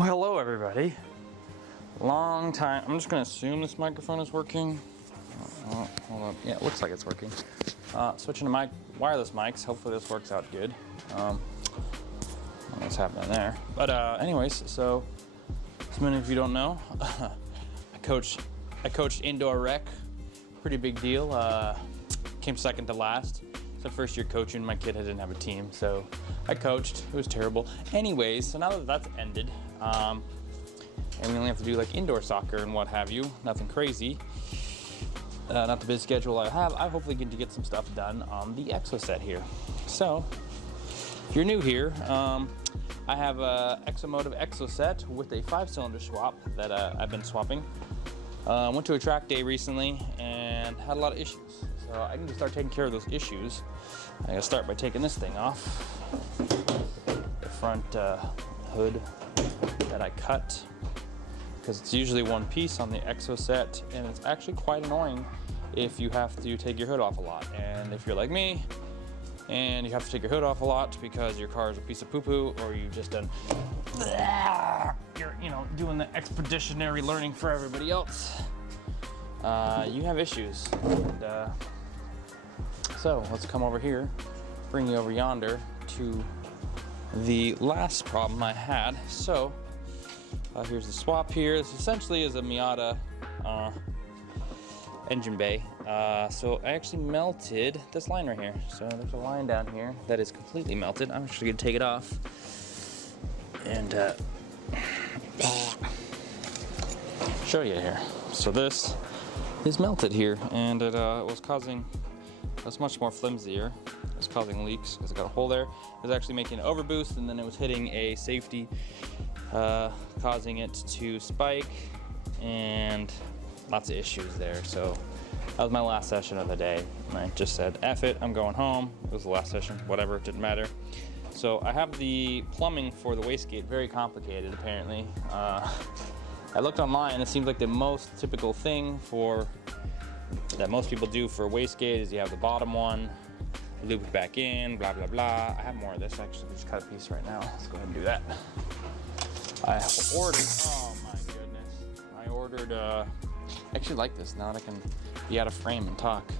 Well, hello everybody. Long time. I'm just gonna assume this microphone is working. Hold up. Yeah, it looks like it's working. Switching to wireless mics. Hopefully this works out good. I don't know what's happening there. But anyways, so as many of you don't know, I coached indoor rec. Pretty big deal. Came second to last. So first year coaching, my kid didn't have a team, so I coached. It was terrible. Anyways, so now that that's ended, and we only have to do like indoor soccer and what have you, nothing crazy. Not the busy schedule I have. I hopefully get to get some stuff done on the Exocet here. So if you're new here, I have a Exomotive Exocet with a 5-cylinder swap that I've been swapping. Went to a track day recently and had a lot of issues. So I need to start taking care of those issues. I gotta start by taking this thing off. The front hood that I cut, because it's usually one piece on the Exocet, and it's actually quite annoying if you have to take your hood off a lot. And if you're like me, and you have to take your hood off a lot because your car is a piece of poo-poo, or you've just done, you're doing the expeditionary learning for everybody else, you have issues. And, so let's come over here, bring you over yonder to the last problem I had. So here's the swap here. This essentially is a Miata engine bay. So I actually melted this line right here. So there's a line down here that is completely melted. I'm actually gonna take it off and show you here. So this is melted here, and it was causing, it's much more flimsier. It was causing leaks because it got a hole there. It was actually making an overboost, and then it was hitting a safety, causing it to spike, and lots of issues there. So that was my last session of the day, and I just said, F it, I'm going home. It was the last session, whatever, it didn't matter. So I have the plumbing for the wastegate very complicated, apparently. I looked online, it seems like the most typical thing that most people do for a wastegate is you have the bottom one, loop it back in, blah, blah, blah. I have more of this, actually. We just cut a piece right now. Let's go ahead and do that. I ordered, oh my goodness. I ordered, I actually like this. Now that I can be out of frame and talk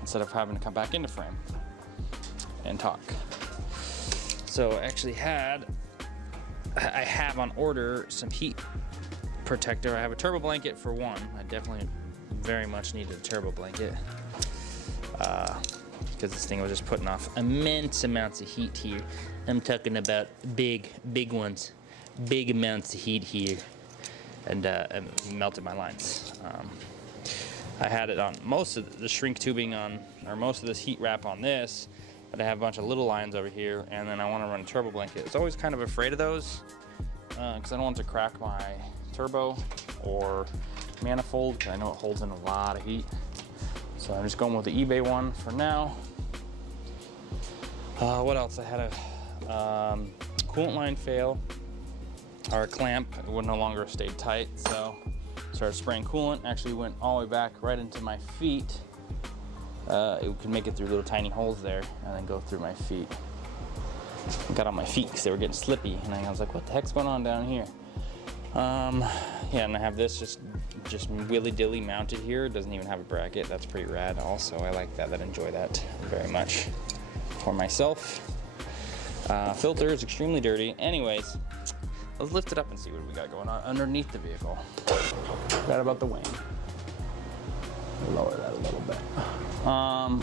instead of having to come back into frame and talk. So I actually I have on order some heat protector. I have a turbo blanket for one. I definitely very much needed a turbo blanket because this thing was just putting off immense amounts of heat here. I'm talking about big ones, big amounts of heat here, and melted my lines. I had it on most of the shrink tubing or most of this heat wrap on this, but I have a bunch of little lines over here, and then I want to run a turbo blanket. It's always kind of afraid of those because I don't want to crack my turbo or manifold, because I know it holds in a lot of heat. So I'm just going with the eBay one for now. What else? I had a coolant line fail, or a clamp. It would no longer stayed tight, so started spraying coolant. Actually went all the way back right into my feet. It could make it through little tiny holes there and then go through my feet. I got on my feet because they were getting slippy, and I was like, what the heck's going on down here? Yeah, and I have this just willy-dilly mounted here. It doesn't even have a bracket. That's pretty rad also. I like that. I enjoy that very much for myself. Filter is extremely dirty. Anyways, let's lift it up and see what we got going on underneath the vehicle. Forgot about the wing. Lower that a little bit.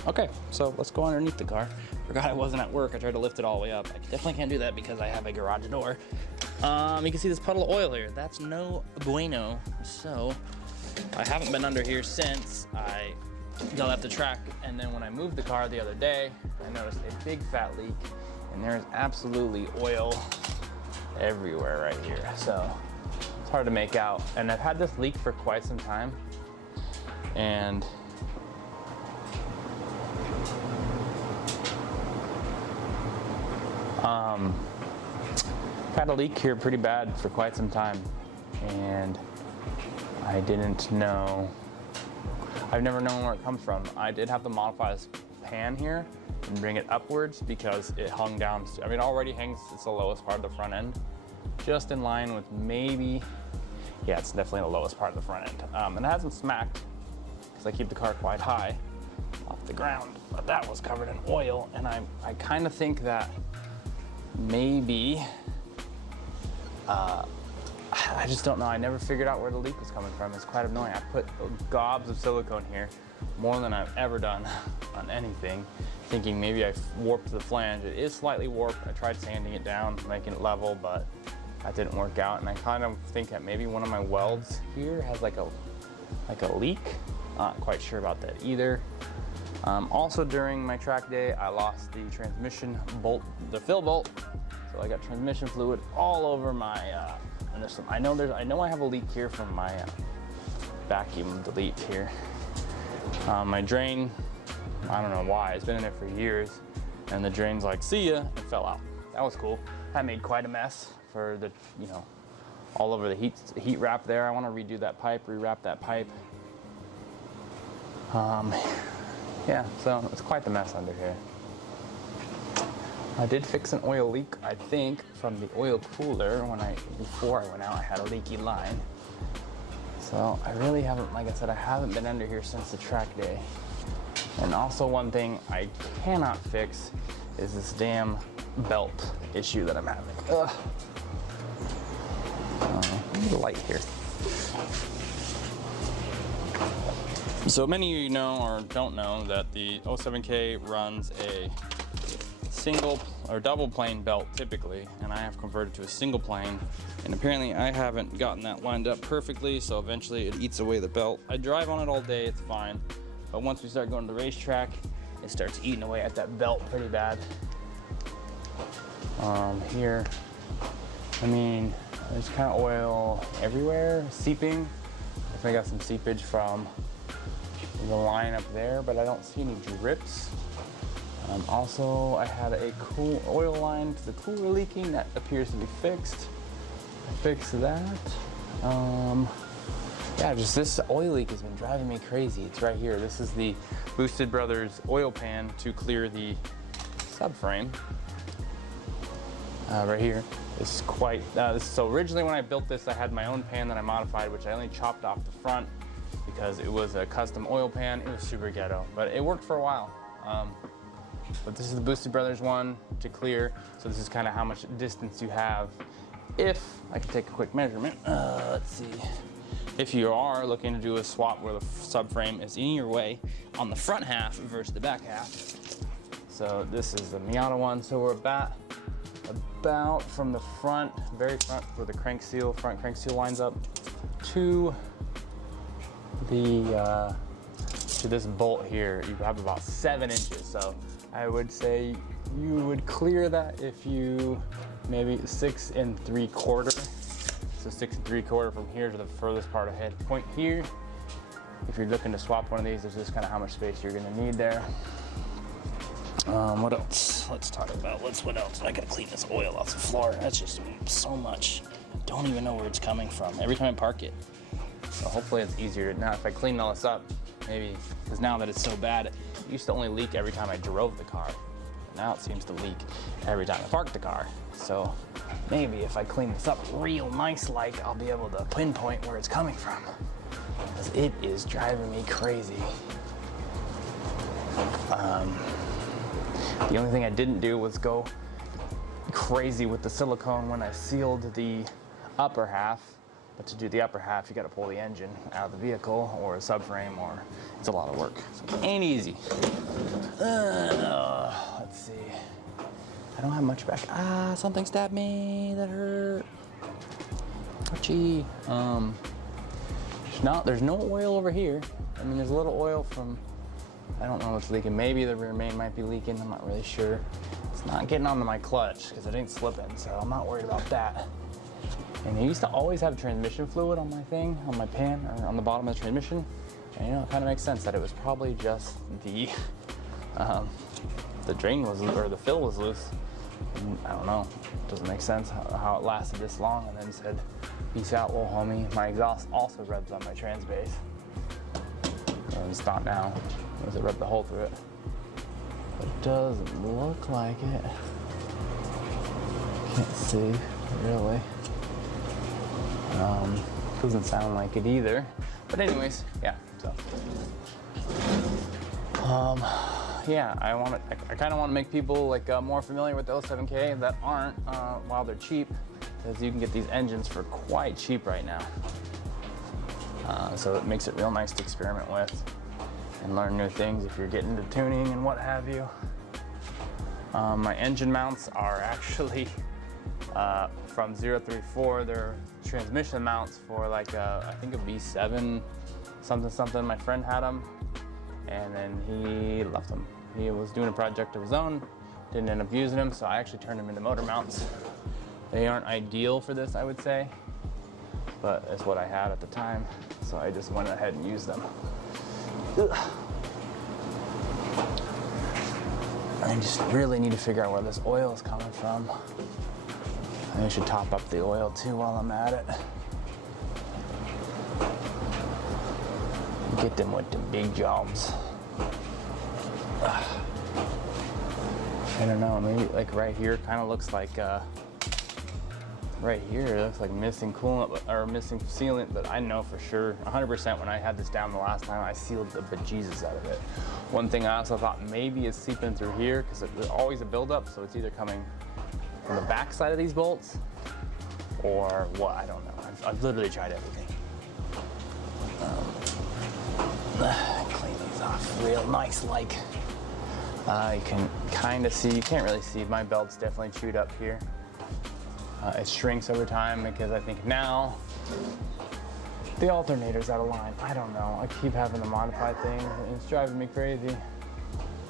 Okay, so let's go underneath the car. Forgot I wasn't at work. I tried to lift it all the way up. I definitely can't do that because I have a garage door. You can see this puddle of oil here. That's no bueno. So I haven't been under here since I got off the track. And then when I moved the car the other day, I noticed a big fat leak, and there's absolutely oil everywhere right here. So it's hard to make out. And I've had this leak for quite some time. And had a leak here pretty bad for quite some time, and I didn't know. I've never known where it comes from. I did have to modify this pan here and bring it upwards because it hung down. I mean, it already hangs, it's the lowest part of the front end. just in line with maybe, yeah, it's definitely the lowest part of the front end. And it hasn't smacked because I keep the car quite high off the ground, but that was covered in oil. And I kind of think that maybe, I just don't know. I never figured out where the leak was coming from. It's quite annoying. I put gobs of silicone here, more than I've ever done on anything, thinking maybe I warped the flange. It is slightly warped. I tried sanding it down, making it level, but that didn't work out. And I kind of think that maybe one of my welds here has like a leak. Not quite sure about that either. Also during my track day, I lost the transmission bolt, the fill bolt. So I got transmission fluid all over my, and there's some, I know I have a leak here from my vacuum delete here. My drain, I don't know why, it's been in there for years, and the drain's like, see ya, it fell out. That was cool. That made quite a mess for the, you know, all over the heat wrap there. I want to redo that pipe, rewrap that pipe. Yeah, so it's quite the mess under here. I did fix an oil leak, I think, from the oil cooler before I went out. I had a leaky line. So I really haven't, like I said, I haven't been under here since the track day. And also one thing I cannot fix is this damn belt issue that I'm having. Ugh. I need a light here. So many of you know or don't know that the 07K runs a single or double plane belt typically, and I have converted to a single plane, and apparently I haven't gotten that lined up perfectly, so eventually it eats away the belt. I drive on it all day, it's fine, but once we start going to the racetrack, it starts eating away at that belt pretty bad. Here, I mean, there's kind of oil everywhere, seeping. I got some seepage from the line up there, but I don't see any drips. Also, I had a cool oil line to the cooler leaking that appears to be fixed. I fixed that. Yeah, just this oil leak has been driving me crazy. It's right here. This is the Boosted Brothers oil pan to clear the subframe. Right here. This is quite, so originally when I built this, I had my own pan that I modified, which I only chopped off the front because it was a custom oil pan. It was super ghetto, but it worked for a while. But this is the Boosted Brothers one to clear. So this is kind of how much distance you have. If I can take a quick measurement, let's see. If you are looking to do a swap where the subframe is in your way on the front half versus the back half. So this is the Miata one. So we're about from the front, very front, where the front crank seal lines up, to the to this bolt here. You have about 7 inches. So I would say you would clear that if you maybe 6 3/4. So 6 3/4 from here to the furthest part of head point here. If you're looking to swap one of these, this is kind of how much space you're gonna need there. What else? Let's talk about what else. I gotta clean this oil off the floor. That's just so much. I don't even know where it's coming from every time I park it. So hopefully it's easier. Now if I clean all this up, maybe, because now that it's so bad, it used to only leak every time I drove the car. Now it seems to leak every time I park the car. So maybe if I clean this up real nice like, I'll be able to pinpoint where it's coming from. Because it is driving me crazy. The only thing I didn't do was go crazy with the silicone when I sealed the upper half. But to do the upper half, you gotta pull the engine out of the vehicle or a subframe, or it's a lot of work. So it ain't easy. Let's see. I don't have much back. Something stabbed me. That hurt. Ouchie. There's no oil over here. I mean, there's a little oil from, I don't know what's leaking. Maybe the rear main might be leaking. I'm not really sure. It's not getting onto my clutch because it ain't slipping, so I'm not worried about that. And I used to always have transmission fluid on my thing, on my pan, or on the bottom of the transmission. And you know, it kind of makes sense that it was probably just the drain was, or the fill was loose. And I don't know, it doesn't make sense how it lasted this long and then said, peace out, little homie. My exhaust also rubs on my trans base. It's not now, because it rubbed the hole through it. But it doesn't look like it. Can't see, really. Doesn't sound like it either. But anyways, yeah, so. Yeah, I kind of want to make people like more familiar with the 07K that aren't while they're cheap, because you can get these engines for quite cheap right now. So it makes it real nice to experiment with and learn new things if you're getting into tuning and what have you. My engine mounts are actually from 034. They're transmission mounts for like I think a V7 something. My friend had them, and then he left them. He was doing a project of his own, didn't end up using them, so I actually turned them into motor mounts. They aren't ideal for this, I would say, but it's what I had at the time, so I just went ahead and used them. Ugh. I just really need to figure out where this oil is coming from. I should top up the oil too while I'm at it. Get them with the big jobs. I don't know, maybe like right here kind of looks like right here it looks like missing coolant or missing sealant, but I know for sure 100% when I had this down the last time I sealed the bejesus out of it. One thing I also thought maybe it's seeping through here because there's always a buildup, so it's either coming from the back side of these bolts or what, I don't know. I've literally tried everything. Clean these off real nice like. You can kind of see, you can't really see, my belt's definitely chewed up here. It shrinks over time because I think now the alternator's out of line. I don't know, I keep having to modify things and it's driving me crazy.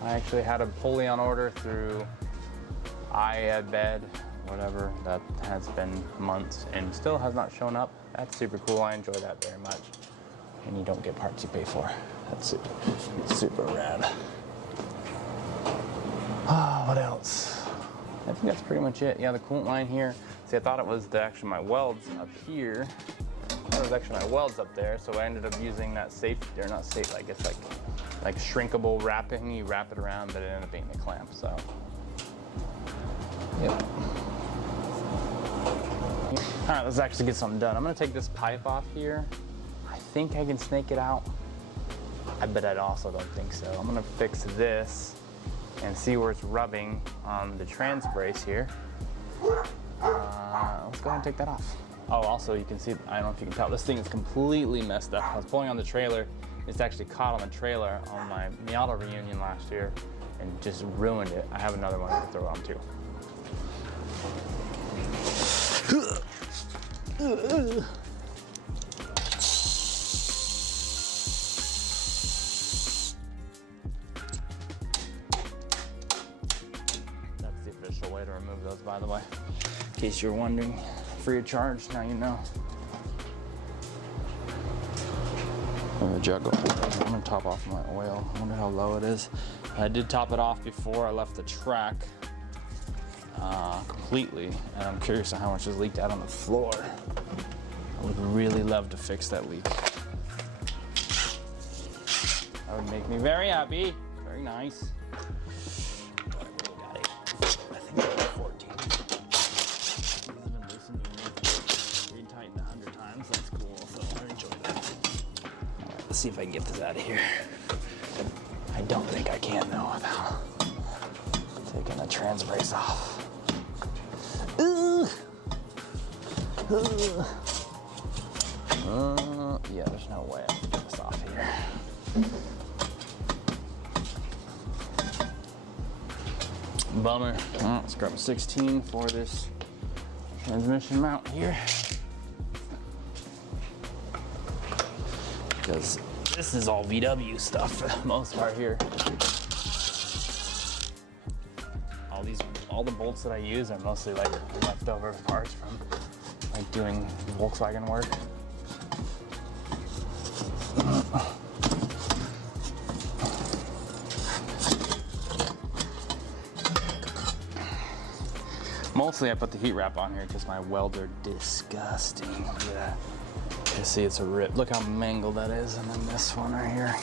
I actually had a pulley on order through iBed, whatever, that has been months and still has not shown up. That's super cool, I enjoy that very much. And you don't get parts you pay for. That's super rad. What else? I think that's pretty much it. Yeah, the coolant line here. See, I thought it was actually my welds up here. I thought it was actually my welds up there, so I ended up using that safety, or not safe, I guess like shrinkable wrapping. You wrap it around, but it ended up being the clamp, so. Yep. All right, let's actually get something done. I'm gonna take this pipe off here. I think I can snake it out, but I also don't think so. I'm gonna fix this and see where it's rubbing on the trans brace here. Let's go ahead and take that off. Oh, also you can see, I don't know if you can tell, this thing is completely messed up. I was pulling on the trailer, it's actually caught on the trailer on my Miata reunion last year and just ruined it. I have another one to throw on too. Way to remove those, by the way, in case you're wondering. Free of charge, now you know. Juggle. I'm gonna top off my oil. I wonder how low it is. I did top it off before I left the track completely, and I'm curious on how much is leaked out on the floor. I would really love to fix that leak. That would make me very happy. Very nice. Let's see if I can get this out of here. I don't think I can though without taking the trans brace off. Yeah, there's no way I can get this off here. Bummer. Let's grab a 16 for this transmission mount here. Because this is all VW stuff for the most part here. All the bolts that I use are mostly like leftover parts from like doing Volkswagen work. Mostly I put the heat wrap on here because my welds are disgusting. Look at that. You see it's a rip. Look how mangled that is. And then this one right here.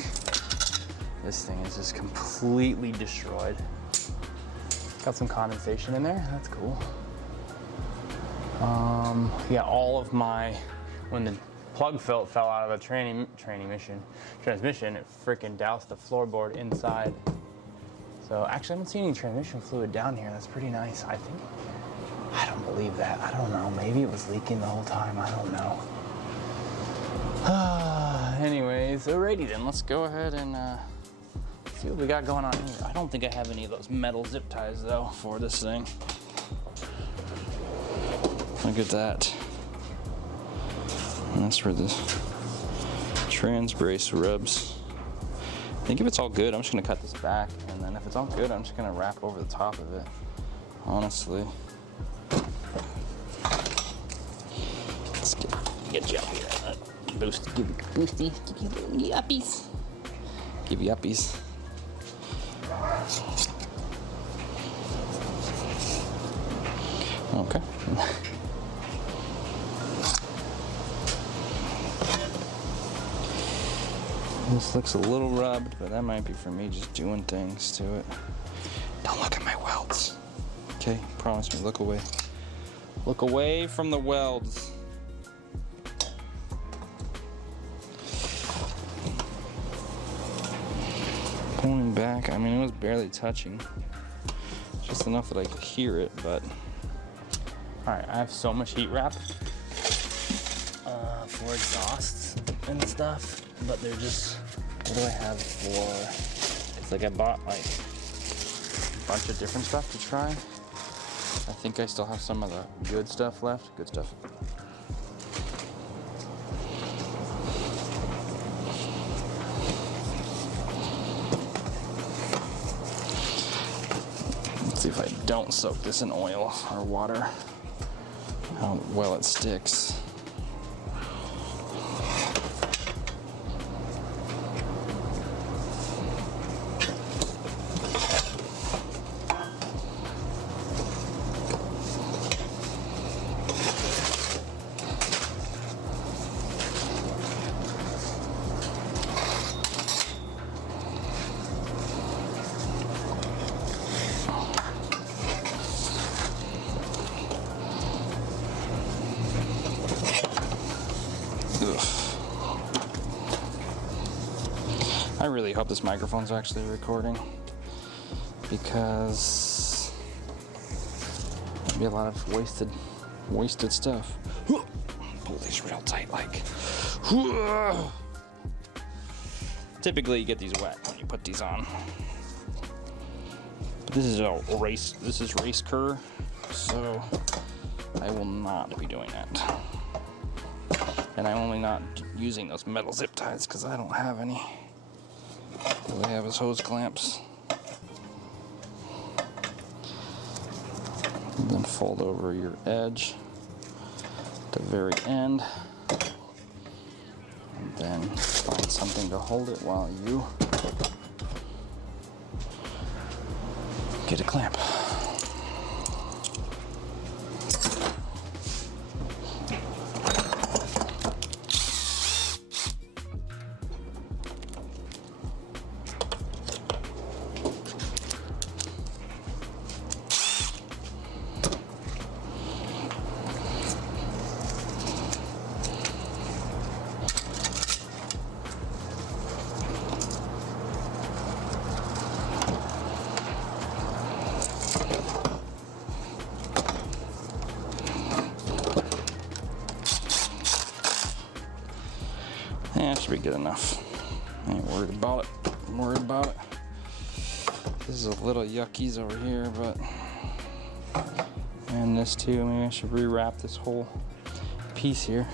This thing is just completely destroyed. Got some condensation in there. That's cool. Yeah, all of my when the plug fell out of the transmission, it freaking doused the floorboard inside. So actually I haven't seen any transmission fluid down here. That's pretty nice. I don't believe that. I don't know. Maybe it was leaking the whole time. I don't know. Anyways, alrighty then. Let's go ahead and see what we got going on here. I don't think I have any of those metal zip ties though for this thing. Look at that. And that's where the trans brace rubs. I think if it's all good, I'm just gonna cut this back, and then if it's all good, I'm just gonna wrap over the top of it, honestly. Let's get you up here. Boost, give you boosty, give you little yuppies. Give you yuppies. Okay. This looks a little rubbed, but that might be for me just doing things to it. Don't look at my welds. Okay, promise me, look away. Look away from the welds. Pulling back, I mean, it was barely touching. Just enough that I could hear it, but. All right, I have so much heat wrap for exhausts and stuff, but they're just, what do I have for, it's like I bought like a bunch of different stuff to try. I think I still have some of the good stuff left. Good stuff. Let's see if I don't soak this in oil or water, how well it sticks. I really hope this microphone's actually recording, because there'll be a lot of wasted stuff. Pull these real tight, like. Typically you get these wet when you put these on. But this is race cur, so I will not be doing that. And I'm only not using those metal zip ties because I don't have any. All I have is hose clamps. And then fold over your edge at the very end. And then find something to hold it while you get a clamp. That should be good enough. I ain't worried about it. I'm worried about it. This is a little yuckies over here, but. And this too. Maybe I should rewrap this whole piece here.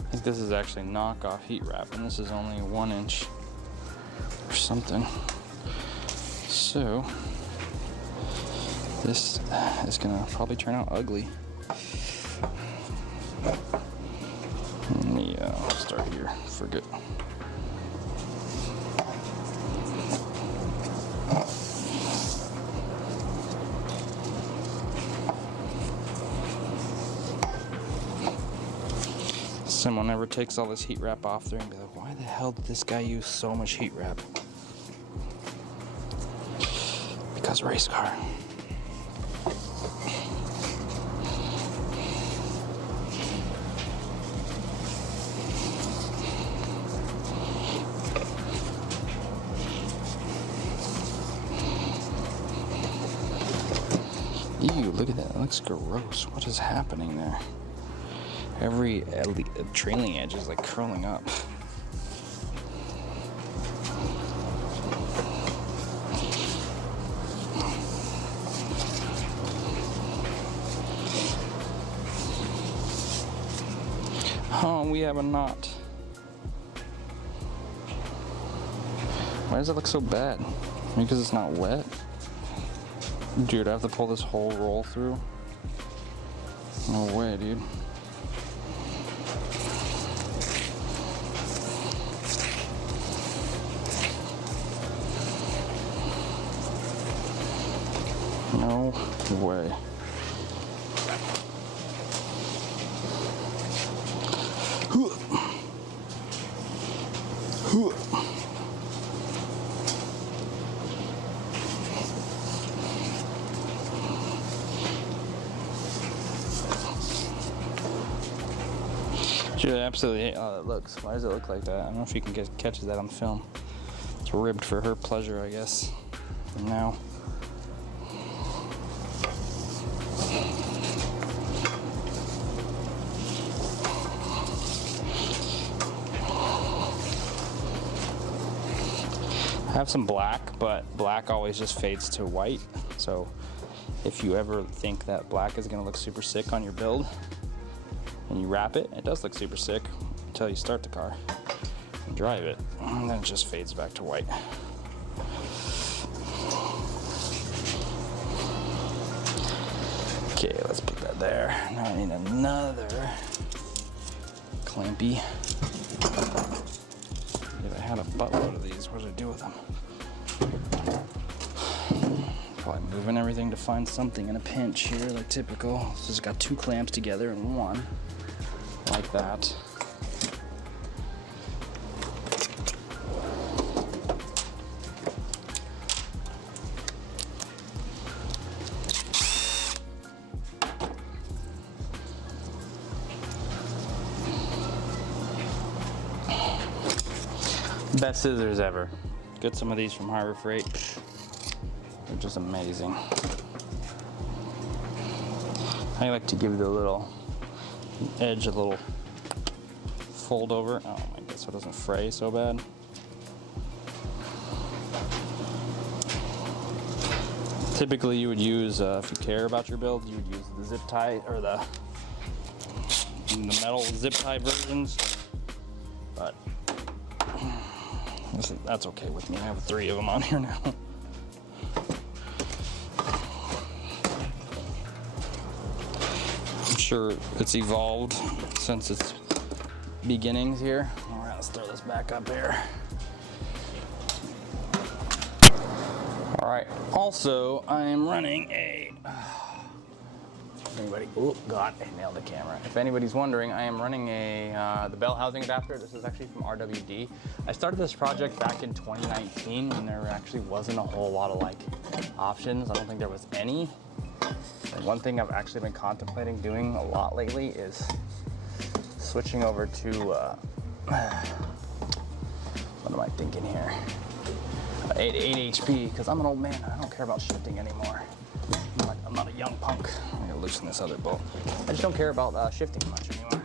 I think this is actually knockoff heat wrap, and this is only 1 inch or something. So. This is gonna probably turn out ugly. Let me start here. Forget. Someone ever takes all this heat wrap off there and be like, why the hell did this guy use so much heat wrap? Because fast race car. Ew, look at that. That looks gross. What is happening there? Every trailing edge is like curling up. Oh, we have a knot. Why does it look so bad? Because it's not wet? Dude, I have to pull this whole roll through? No way, dude. No way. Dude, I absolutely hate how that looks. Why does it look like that? I don't know if you can catch that on film. It's ribbed for her pleasure, I guess. For now. I have some black, but black always just fades to white. So if you ever think that black is gonna look super sick on your build, when you wrap it, it does look super sick until you start the car and drive it, and then it just fades back to white. Okay, let's put that there. Now I need another clampy. If I had a buttload of these, what did I do with them? Probably moving everything to find something in a pinch here, like typical. So just got two clamps together in one. Like that. Best scissors ever. Get some of these from Harbor Freight. They're just amazing. I like to give the little edge a little fold over. Oh my god, so it doesn't fray so bad. Typically you would use, if you care about your build, you would use the zip tie or the metal zip tie versions, but that's okay with me. I have 3 of them on here now. Sure, it's evolved since its beginnings here. All right, let's throw this back up here. All right, also I am running a, oh God, I nailed the camera. If anybody's wondering, I am running the bell housing adapter. This is actually from RWD. I started this project back in 2019 when there actually wasn't a whole lot of like options. I don't think there was any. And one thing I've actually been contemplating doing a lot lately is switching over to, what am I thinking here? 8 HP, because I'm an old man. I don't care about shifting anymore. I'm not a young punk. I'm gonna loosen this other bolt. I just don't care about shifting much anymore.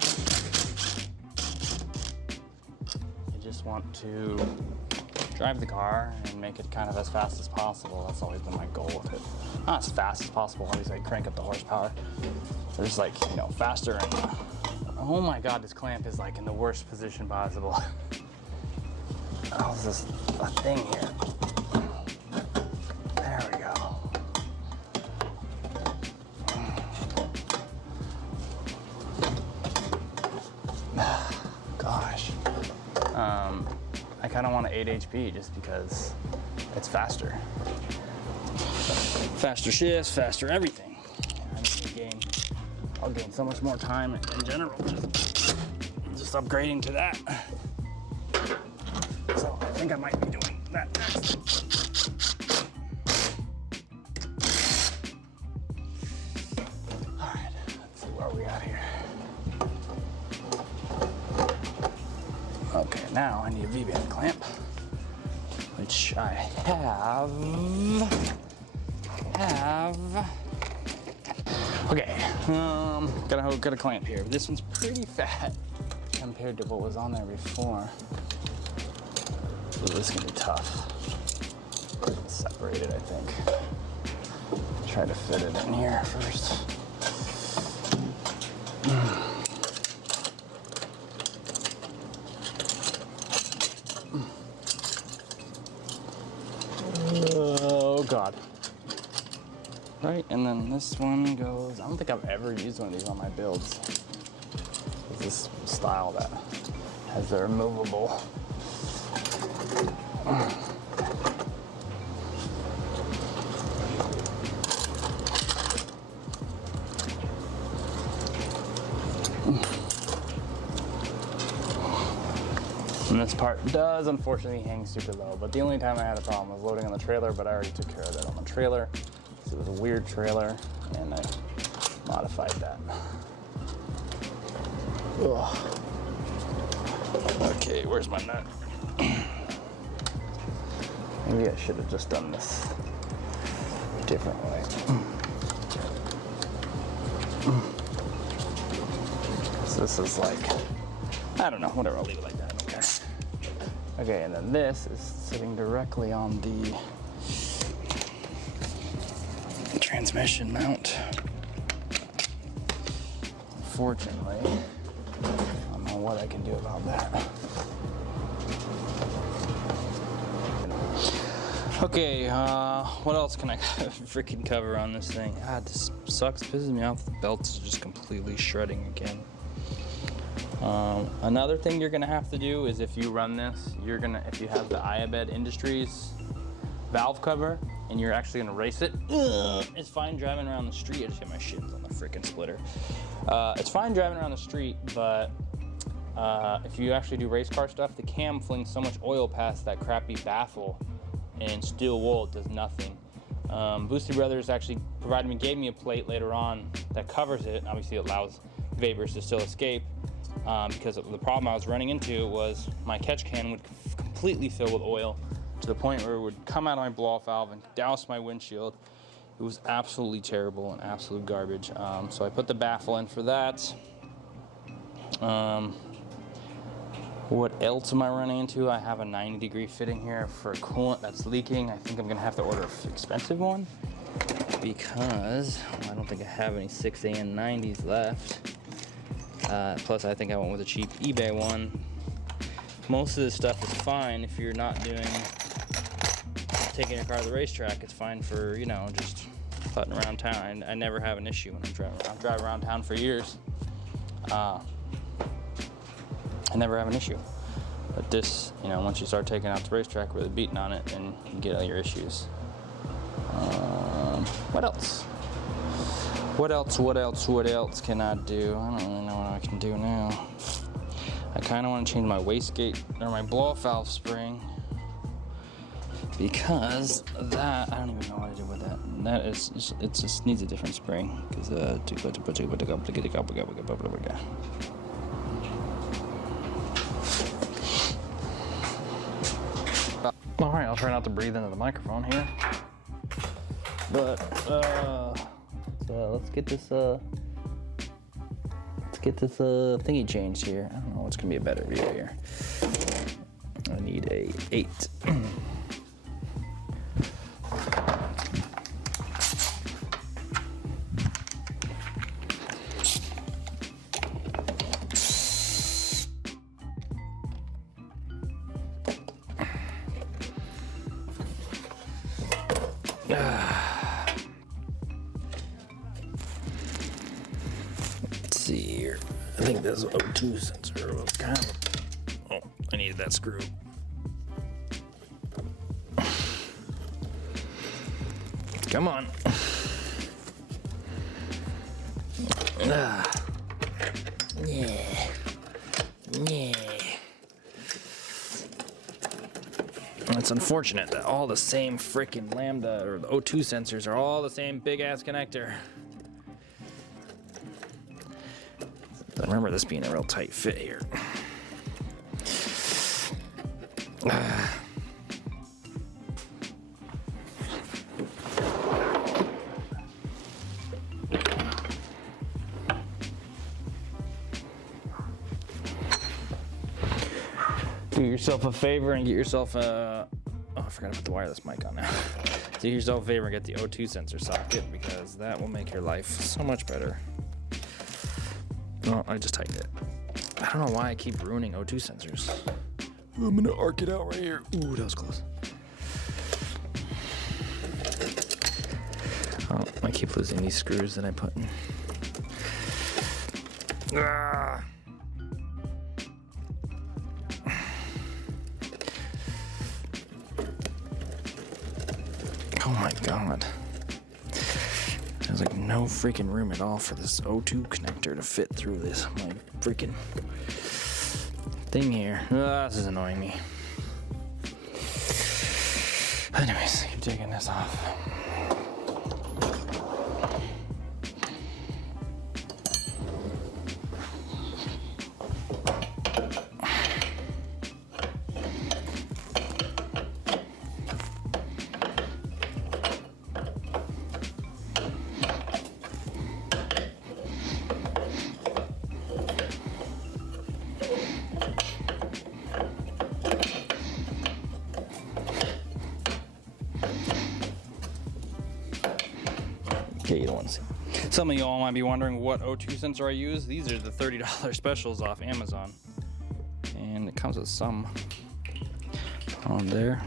I just want to drive the car and make it kind of as fast as possible. That's always been my goal with it. Not as fast as possible, obviously I crank up the horsepower. But just like, you know, faster and, oh my God, this clamp is like in the worst position possible. How's this a thing here? There we go. Gosh. I kind of want an 8 HP just because it's faster. Faster shifts, faster everything. I'll gain so much more time in general just upgrading to that. So I think I might be doing that next. now I need a V-band clamp, which I have. Okay, got a clamp here. This one's pretty fat compared to what was on there before. So this is gonna be tough. It's separated, I think. Try to fit it in here first. Oh God. Right, and then this one goes, I don't think I've ever used one of these on my builds. It's this style that has the removable. And this part does unfortunately hang super low, but the only time I had a problem was loading on the trailer, but I already took care of that on the trailer. It was a weird trailer, and I modified that. Ugh. Okay, where's my nut? Maybe I should have just done this a different way. So this is like, I don't know, whatever, I'll leave it like that, I don't care. Okay, and then this is sitting directly on the transmission mount. Unfortunately, I don't know what I can do about that. Okay, what else can I freaking cover on this thing? God, this sucks, pisses me off. The belt's just completely shredding again. Another thing you're gonna have to do is if you run this, if you have the Iabed Industries valve cover, and you're actually gonna race it, it's fine driving around the street. I just hit my shins on the freaking splitter. It's fine driving around the street, but if you actually do race car stuff, the cam flings so much oil past that crappy baffle, and steel wool does nothing. Boosty Brothers actually gave me a plate later on that covers it. Obviously, it allows vapors to still escape. Because the problem I was running into was my catch can would completely fill with oil, to the point where it would come out of my blow-off valve and douse my windshield. It was absolutely terrible and absolute garbage. So I put the baffle in for that. What else am I running into? I have a 90-degree fitting here for a coolant that's leaking. I think I'm gonna have to order an expensive one because I don't think I have any 6AN90s left. Plus I think I went with a cheap eBay one. Most of this stuff is fine if you're not taking your car to the racetrack. It's fine for, you know, just putting around town. I never have an issue when I'm driving around. I've driven around town for years. I never have an issue. But this, you know, once you start taking out the racetrack with a beating on it, then you get all your issues. What else? What else can I do? I don't really know what I can do now. I kind of want to change my wastegate, or my blow-off valve spring, because that, I don't even know what to do with that. That is, it just needs a different spring. Because, alright, I'll try not to breathe into the microphone here. But, let's get this thingy changed here. I don't know what's gonna be a better view here. I need a 8. Let's see here. I think this O2 sensor was kind of. Oh, I needed that screw. Come on. Yeah. It's unfortunate that all the same freaking Lambda or the O2 sensors are all the same big ass connector. But remember this being a real tight fit here. Do yourself a favor and get yourself a... Oh, I forgot to put the wireless mic on now. Do yourself a favor and get the O2 sensor socket, because that will make your life so much better. Oh, I just tightened it. I don't know why I keep ruining O2 sensors. I'm gonna arc it out right here. Ooh, that was close. Oh, I keep losing these screws that I put in. Ah. Oh my god. There's like no freaking room at all for this O2 connector to fit through this my freaking thing here. This is annoying me. Anyways, keep taking this off. Okay, you don't want to see. Some of y'all might be wondering what O2 sensor I use. These are the $30 specials off Amazon. And it comes with some on there.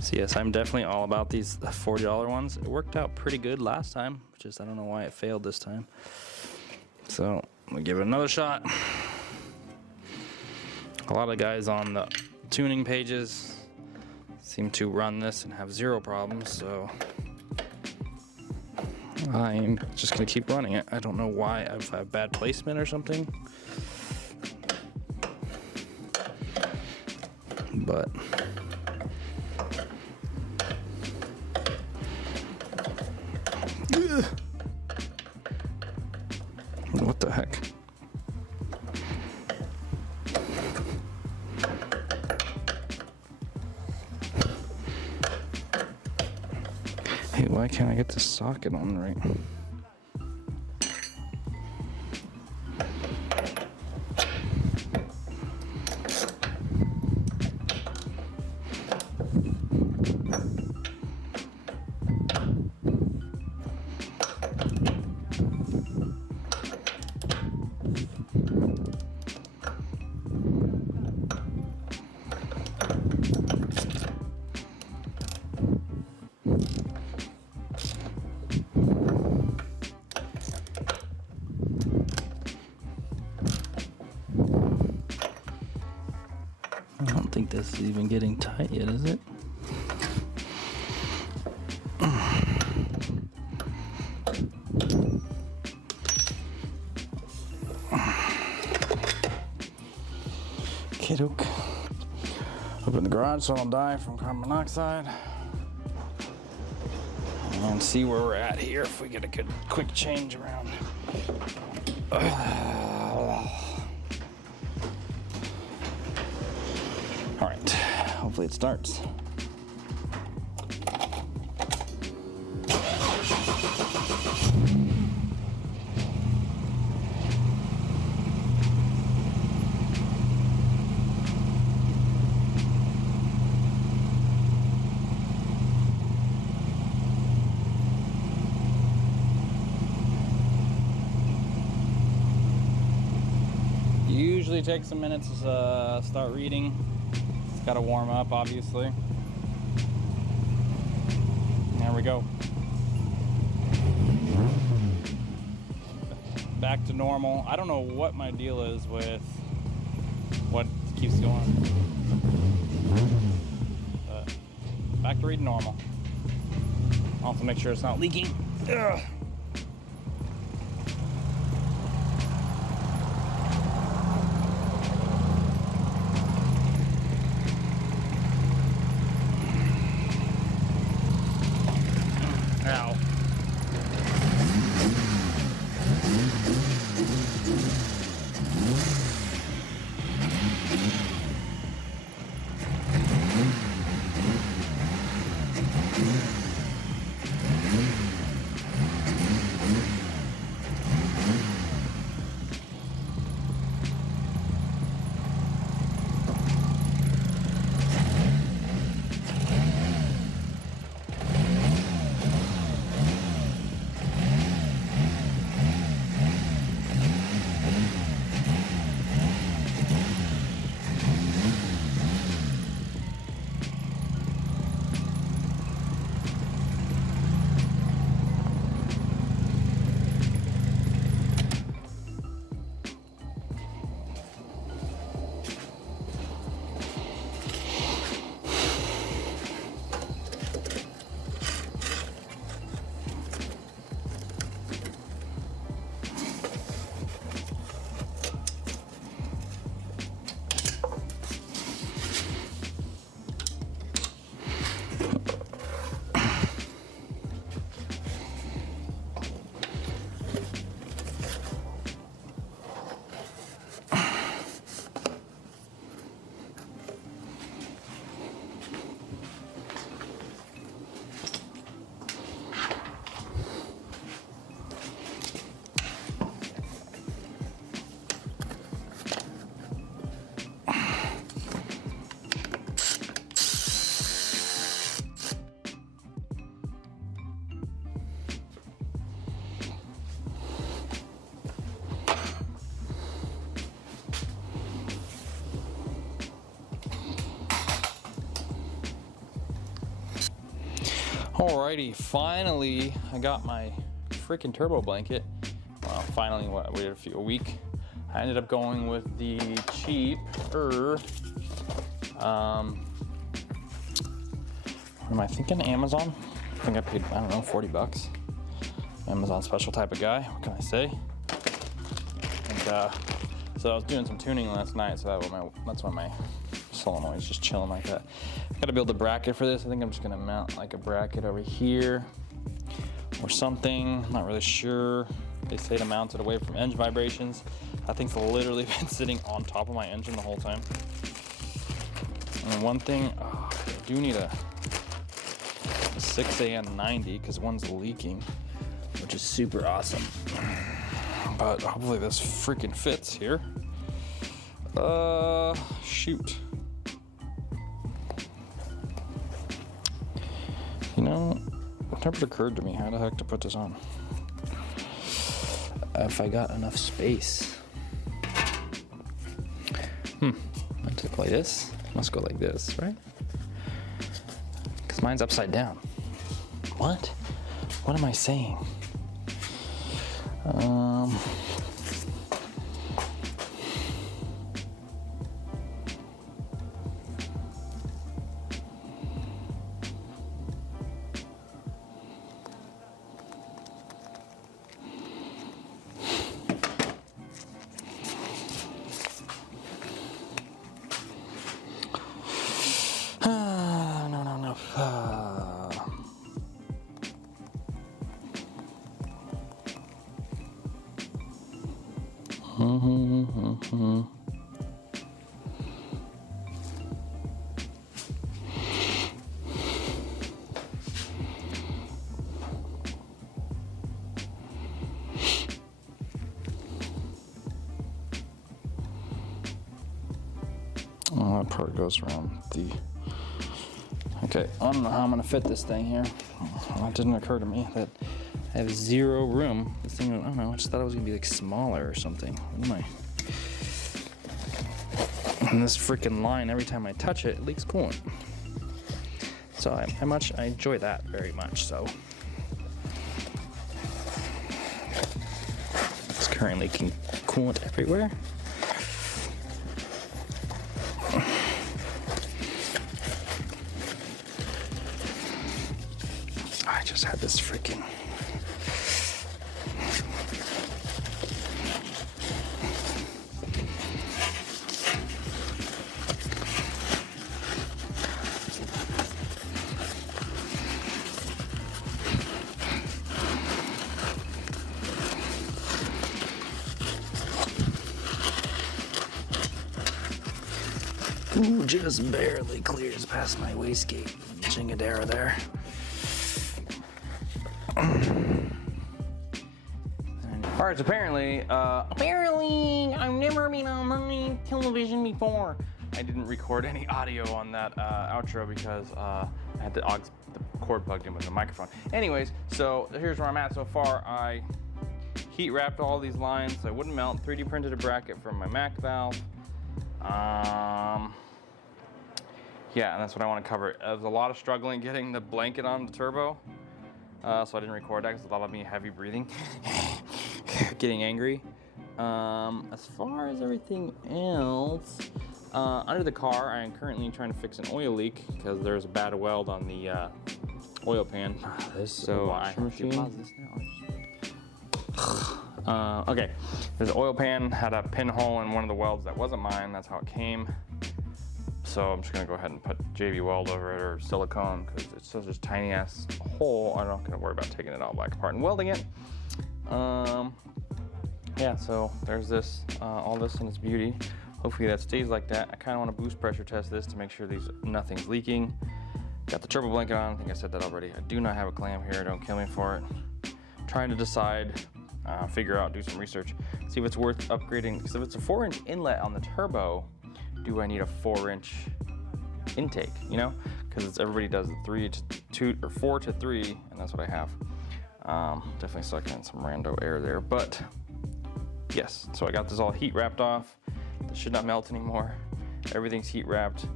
So yes, I'm definitely all about these $40 ones. It worked out pretty good last time. Just I don't know why it failed this time. So we'll give it another shot. A lot of guys on the tuning pages seem to run this and have zero problems, so I'm just gonna keep running it. I don't know why, if I have bad placement or something, but what the heck? Hey, why can't I get the socket on right? I don't think this is even getting tight yet, is it? Okay, doke. Open the garage so I don't die from carbon monoxide. And see where we're at here if we get a good quick change around. All right, hopefully it starts. Usually takes some minutes to start reading. It's got to warm up, obviously. There we go. Back to normal. I don't know what my deal is with what keeps going. Back to reading normal. I'll have to make sure it's not leaking. Ugh. Ow. Alrighty, finally I got my freaking turbo blanket. Well, finally, I waited a week. I ended up going with the cheaper, what am I thinking, Amazon? I think I paid, I don't know, 40 bucks. Amazon special type of guy, what can I say? And so I was doing some tuning last night, so that's why my solenoid is just chilling like that. I gotta build a bracket for this. I think I'm just gonna mount like a bracket over here or something. I'm not really sure. They say to mount it away from engine vibrations. That thing's literally been sitting on top of my engine the whole time. And one thing, I do need a 6AN90 because one's leaking, which is super awesome. But hopefully this freaking fits here. Shoot. You know, it never occurred to me how the heck to put this on. If I got enough space. I took like this. Must go like this, right? Because mine's upside down. What? What am I saying? Oh, that part goes around the... Okay, I don't know how I'm gonna fit this thing here. That didn't occur to me that I have zero room. This thing, I don't know, I just thought it was gonna be like smaller or something. What am I? And this freaking line, every time I touch it, it leaks coolant. So I enjoy that very much, so. It's currently leaking coolant everywhere. I just had this freaking... Ooh, just barely clears past my wastegate. Chingadera there. Alright, so apparently I've never been on my television before. I didn't record any audio on that outro because I had the cord plugged in with the microphone. Anyways, so here's where I'm at so far. I heat wrapped all these lines so I wouldn't melt, 3D printed a bracket for my Mac valve. Yeah, and that's what I want to cover. There's a lot of struggling getting the blanket on the turbo, so I didn't record that because a lot of me heavy breathing, getting angry. As far as everything else, under the car, I am currently trying to fix an oil leak because there's a bad weld on the oil pan. So I have to pause this now. Okay, there's an oil pan, had a pinhole in one of the welds that wasn't mine. That's how it came. So I'm just gonna go ahead and put JB weld over it or silicone because it's such a tiny ass hole. I'm not gonna worry about taking it all back apart and welding it. Yeah, so there's this, all this in its beauty. Hopefully that stays like that. I kind of want to boost pressure test this to make sure nothing's leaking. Got the turbo blanket on. I think I said that already. I do not have a clamp here. Don't kill me for it. Trying to decide, figure out, do some research, see if it's worth upgrading. Because if it's a 4-inch inlet on the turbo, do I need a 4-inch intake, you know? Because everybody does 3 to 2 or 4 to 3, and that's what I have. Definitely sucking in some rando air there, but yes. So I got this all heat wrapped off. This should not melt anymore. Everything's heat wrapped.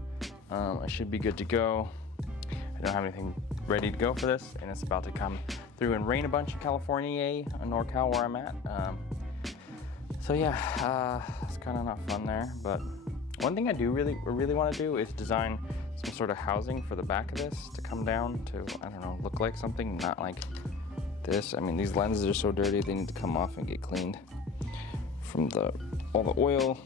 I should be good to go. I don't have anything ready to go for this, and it's about to come through and rain a bunch in California, NorCal where I'm at. So yeah, it's kind of not fun there, but one thing I do really want to do is design some sort of housing for the back of this to come down to, I don't know, look like something, not like this. I mean, these lenses are so dirty, they need to come off and get cleaned from all the oil,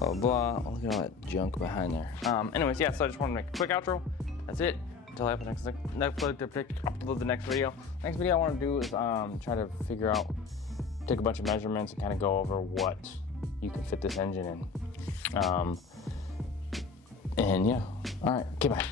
blah, blah, blah. Look at all that junk behind there. Anyways, yeah, so I just wanted to make a quick outro. That's it. Until I upload the next video. Next video I want to do is try to figure out, take a bunch of measurements and kind of go over what you can fit this engine in. And yeah, all right, okay, bye.